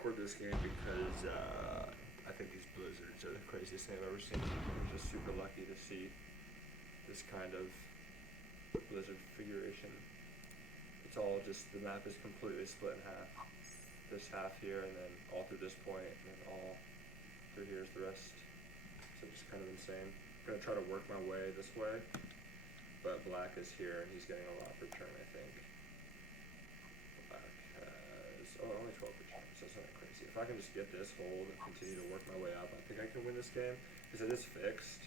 record this game because I think these blizzards are the craziest thing I've ever seen. I'm just super lucky to see this kind of blizzard configuration. It's all just, the map is completely split in half. This half here, and then all through this point, and then all through here is the rest. So just kind of insane. I'm gonna try to work my way this way, but black is here, and he's getting a lot per turn, I think. Black has, only 12 per turn, so it's not crazy. If I can just get this hold and continue to work my way up, I think I can win this game, because it is fixed.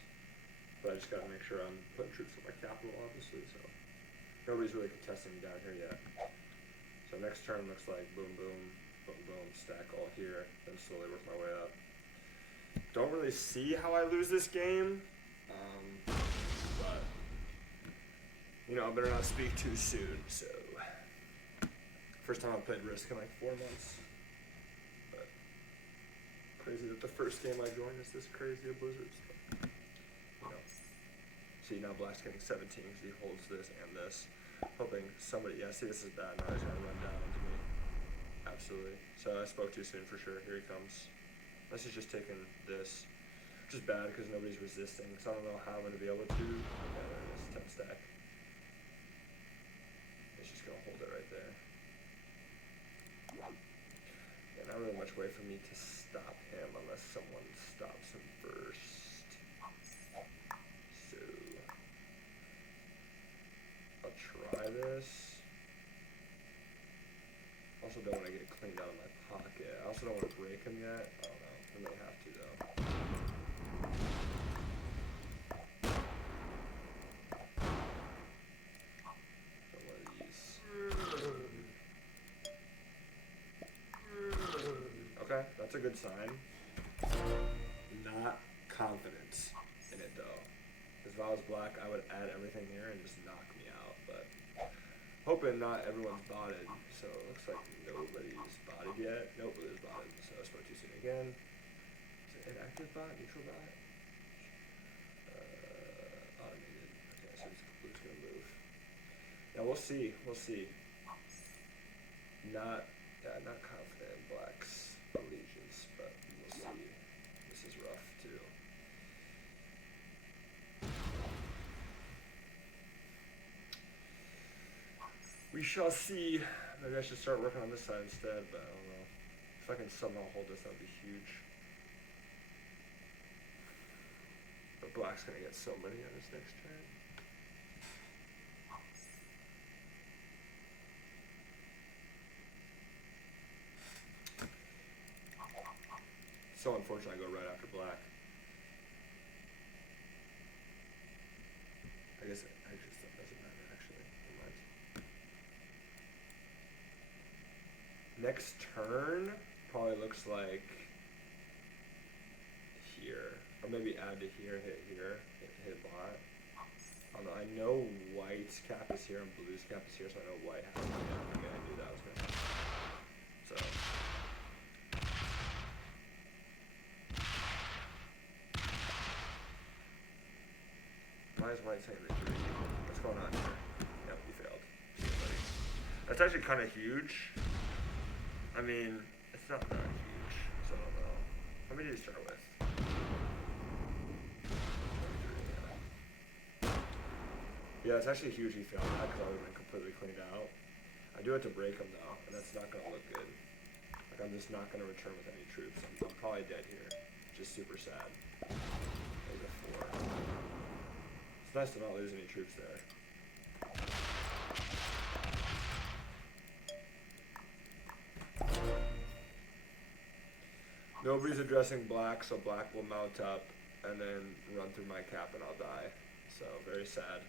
But I just gotta make sure I'm putting troops on my capital, obviously, so. Nobody's really contesting me down here yet. So next turn looks like boom, boom, boom, boom, stack all here, then slowly work my way up. Don't really see how I lose this game, but, you know, I better not speak too soon, so. First time I've played Risk in like 4 months. But crazy that the first game I joined is this crazy of Blizzards. But, you know. See, now Black's getting 17 because he holds this and this. Hoping somebody, yeah, see, this is bad. Now he's trying to run down into me. Absolutely. So I spoke too soon for sure. Here he comes. This is just taking this. Which is bad because nobody's resisting. So I don't know how I'm going to be able to. Yeah, there it is. 10 stack. He's just going to hold it right there. Yeah, not really much way for me to stop him unless someone stops him first. So I'll try this. Also don't want to get cleaned out of my pocket. I also don't want to break him yet. I don't know. I may have to though. So one of these. Okay, that's a good sign. Not confident in it though. If I was black, I would add everything here and just knock me out, but hoping not everyone's botted. So it looks like nobody's botted yet. Nope, it is botted, so I spoke too soon again. Is it inactive bot, neutral bot? Automated. Okay, so it's gonna move. Yeah, we'll see, we'll see. Not confident in black's allegiance, but we'll see. This is rough too. We shall see. Maybe I should start working on this side instead, but I don't know. If I can somehow hold this, that would be huge. But black's gonna get so many on his next turn. So unfortunate I go right after black. I guess it doesn't matter actually. Never mind. Next turn probably looks like here. Or maybe add to here, hit bot. I don't know. I know white's cap is here and blue's cap is here, so I know white has to be down. Okay, I knew that was gonna happen. So why is white saying victory? What's going on here? Yep, you failed. See you, buddy. That's actually kind of huge. I mean, it's not that huge, so I don't know. How many did you start with? 23, yeah. Yeah, it's actually huge he failed that because I would have been completely cleaned out. I do have to break him though, and that's not going to look good. Like, I'm just not going to return with any troops. I'm probably dead here, which is super sad. There's a 4. It's nice to not lose any troops there. Nobody's addressing black, so black will mount up and then run through my cap and I'll die. So, very sad.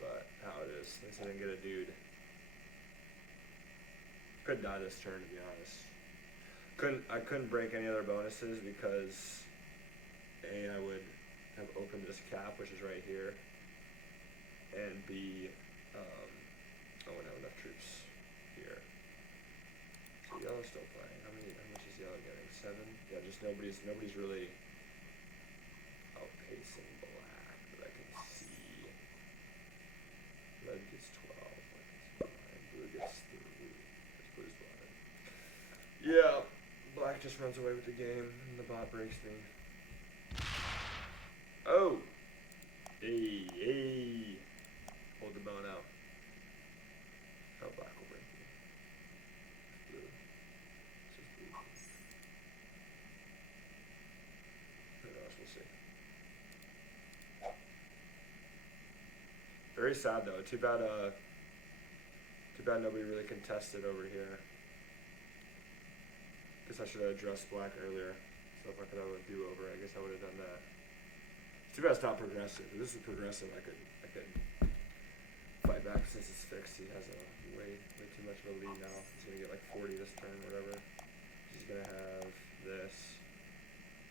But how it is. At least I didn't get a dude. Could die this turn, to be honest. I couldn't break any other bonuses because A, I would have opened this cap, which is right here, and B, I wouldn't have enough troops here. So yellow's still playing. How much is yellow getting? 7? Yeah, just nobody's really outpacing black that I can see. Red gets 12, black gets 9, blue gets 3. That's blue's blind. Yeah, black just runs away with the game, and the bot breaks me. Oh! Hey, hey! Hold the bone out. Oh, black will break me. Blue. This is blue. Who knows? We'll see. Very sad though. Too bad nobody really contested over here. Guess I should have addressed black earlier. So if I could have a do-over, I guess I would have done that. Too bad it's not progressive. If this is progressive, I could fight back since it's fixed. He has a way too much of a lead now. He's gonna get like 40 this turn or whatever. He's gonna have this,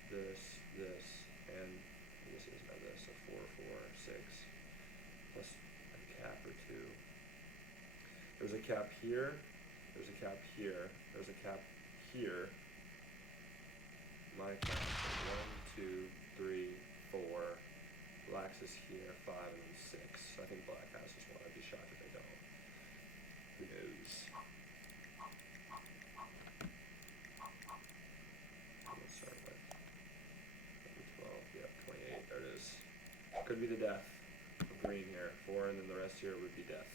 and I guess he doesn't have this. So 4, 4, 6, plus a cap or 2. There's a cap here. There's a cap here. There's a cap here. My cap is 1, 2, 3, 4. Black's is here, 5 and then 6. So I think black has this one. I'd be shocked if they don't. Who knows? Let's start with number 12. Yep, 28. There it is. Could be the death of green here. 4 and then the rest here would be death.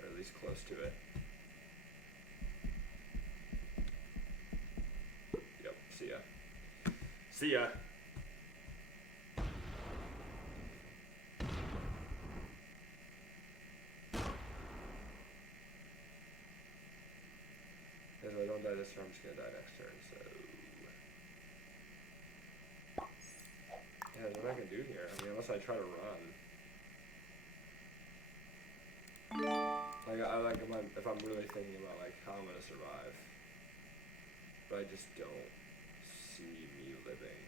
Or at least close to it. Yep, see ya. See ya! If I don't die this turn, I'm just gonna die next turn, so... Yeah, there's nothing I can do here. I mean, unless I try to run. Like, if I'm really thinking about, like, how I'm gonna survive. But I just don't see me living.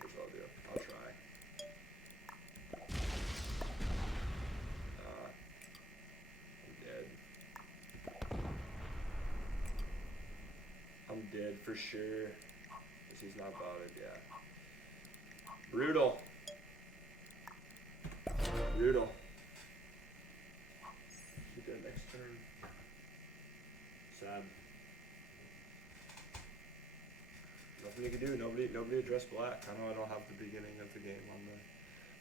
Here's what I'll do. I'll try. I'm dead for sure. Because he's not bothered, yeah. Brutal. Brutal. Be dead next turn. Sad. Nothing you can do. Nobody addressed black. I know I don't have the beginning of the game on the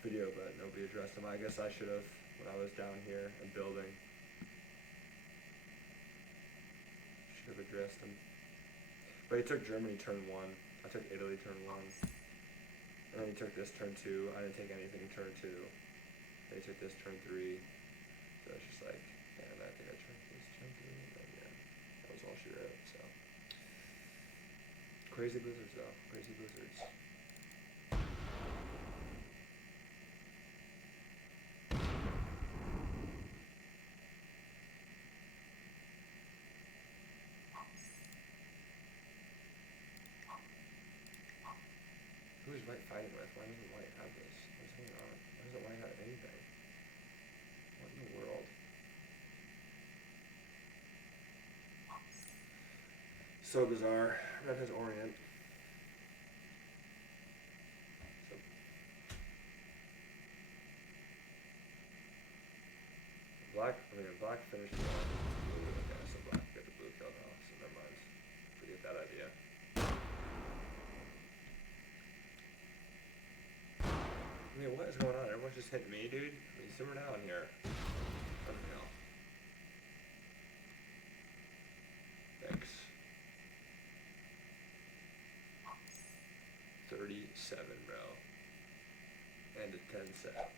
video, but nobody addressed him. I guess I should have when I was down here and building. Should have addressed him. But he took Germany turn 1. I took Italy turn 1. And then he took this turn 2. I didn't take anything turn 2. Then he took this turn 3. So it's just like, and I think I took this turn 3. And yeah, that was all she wrote, so. Crazy blizzards though. Crazy blizzards. Who is White fighting with? Why doesn't White have this? What's going on? Why doesn't White have anything? What in the world? So bizarre. Red has Orient. So Black finished the blue. Okay, so black got the blue kill now, so never mind. Forget that idea. I mean, what is going on? Everyone's just hitting me, dude. I mean, simmer down here. Something else. Thanks. 37, bro. And a 10 set.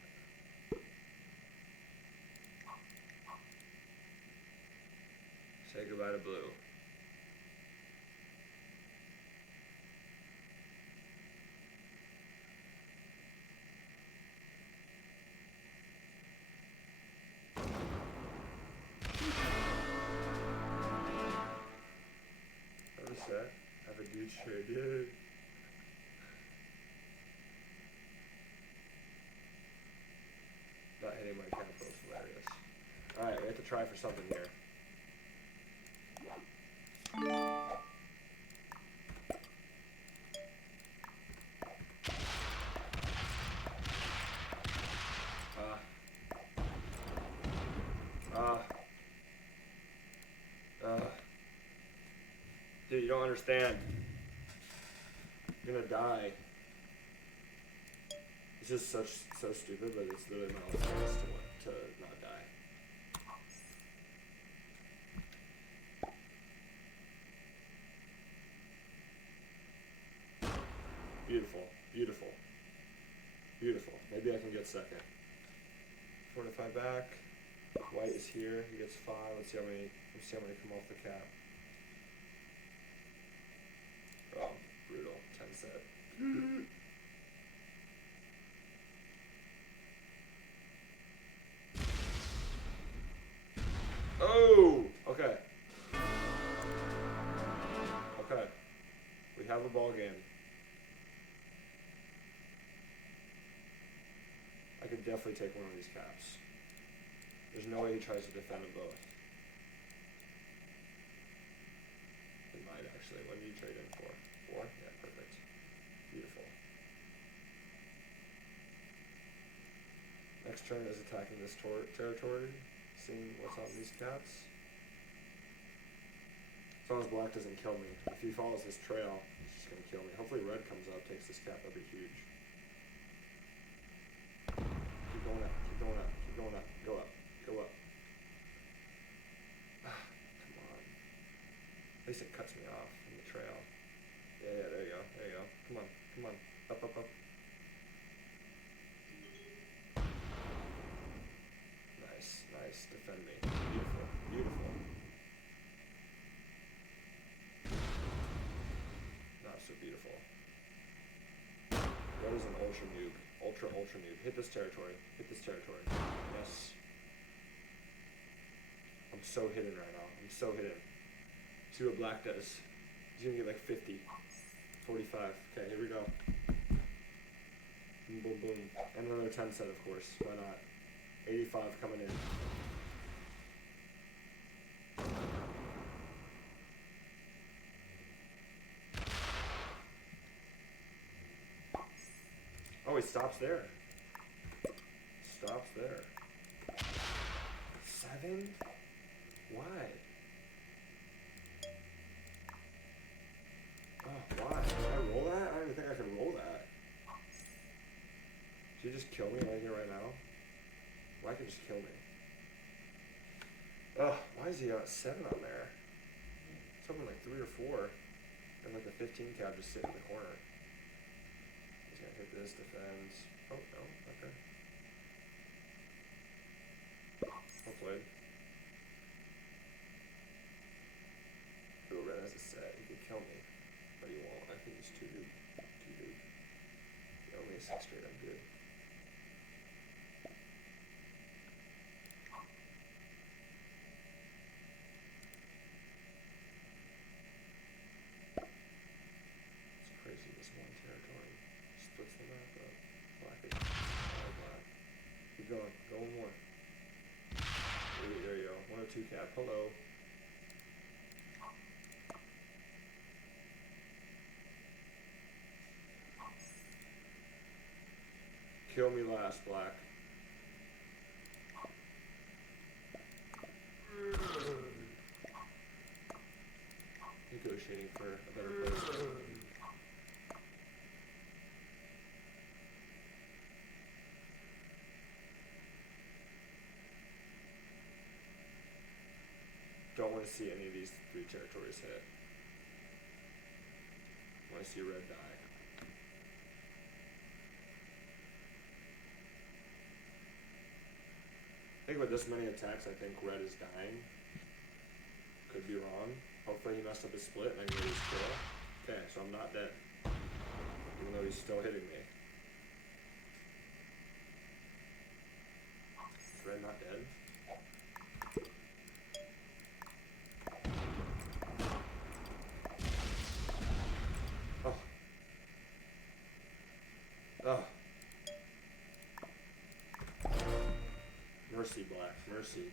Say goodbye to blue. Set. Have a dude trade, dude. Not hitting my capital is hilarious. Alright, we have to try for something here. understand. I'm gonna die. It's just so stupid, but it's literally my only chance to not die. Beautiful, beautiful, beautiful. Maybe I can get second. Fortify back. White is here. He gets 5. Let's see how many come off the cap. Oh, brutal. 10 set. Oh! Okay. Okay. We have a ball game. I could definitely take one of these caps. There's no way he tries to defend them both. He might actually. What did you trade in for? 4? Yeah, perfect. Beautiful. Next turn is attacking this territory, seeing what's on these caps. As long as black doesn't kill me. If he follows this trail, he's just going to kill me. Hopefully red comes up, takes this cap, that'd be huge. Keep going up, keep going up, keep going up, go up, go up. Come on. At least it cuts me off from the trail. Yeah, there you go, there you go. Come on, come on, up, up, up. Nice, nice, defend me. Beautiful, beautiful. Not so beautiful. What is an ultra noob? Ultra noob. Hit this territory. Hit this territory. Yes. I'm so hidden right now. I'm so hidden. See what black does. He's gonna get like 50. 45. Okay, here we go. Boom, boom, boom. And another 10 set, of course. Why not? 85 coming in. Oh, he stops there. Stops there. 7? Why? Oh, why? Can I roll that? I don't even think I could roll that. Did you just kill me right here, right now? Why could just kill me? Ugh, why is he at 7 on there? Something like 3 or 4. And like a 15 cap just sitting in the corner. He's gonna hit this, defends. Oh, no, okay. Well played. Ooh, red has a set. He could kill me. But he won't. I think he's too noob. Too noob. He only a 6 straight. I'm good. It's crazy, this one territory splits the map up. Black is black. Keep going. Go one more. There you go. 102 cap. Hello. Kill me last, black. Negotiating for a better place. Don't want to see any of these 3 territories hit. Want to see red die. I think with this many attacks, I think red is dying. Could be wrong. Hopefully he messed up his split and I can get his kill. Okay, so I'm not dead. Even though he's still hitting me. Is red not dead? Oh. Oh. Mercy, black. Mercy.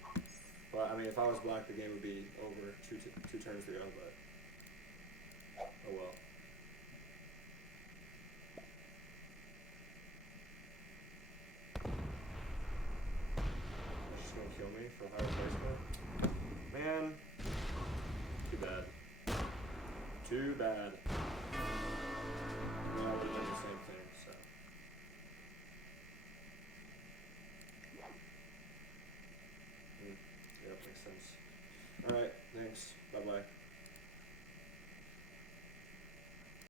Well, I mean, if I was black, the game would be over two turns ago, but oh well. That's just gonna kill me for higher placement. Man, too bad. Too bad. I would have done the same thing, so. Yep, makes sense. Alright, thanks. Bye bye.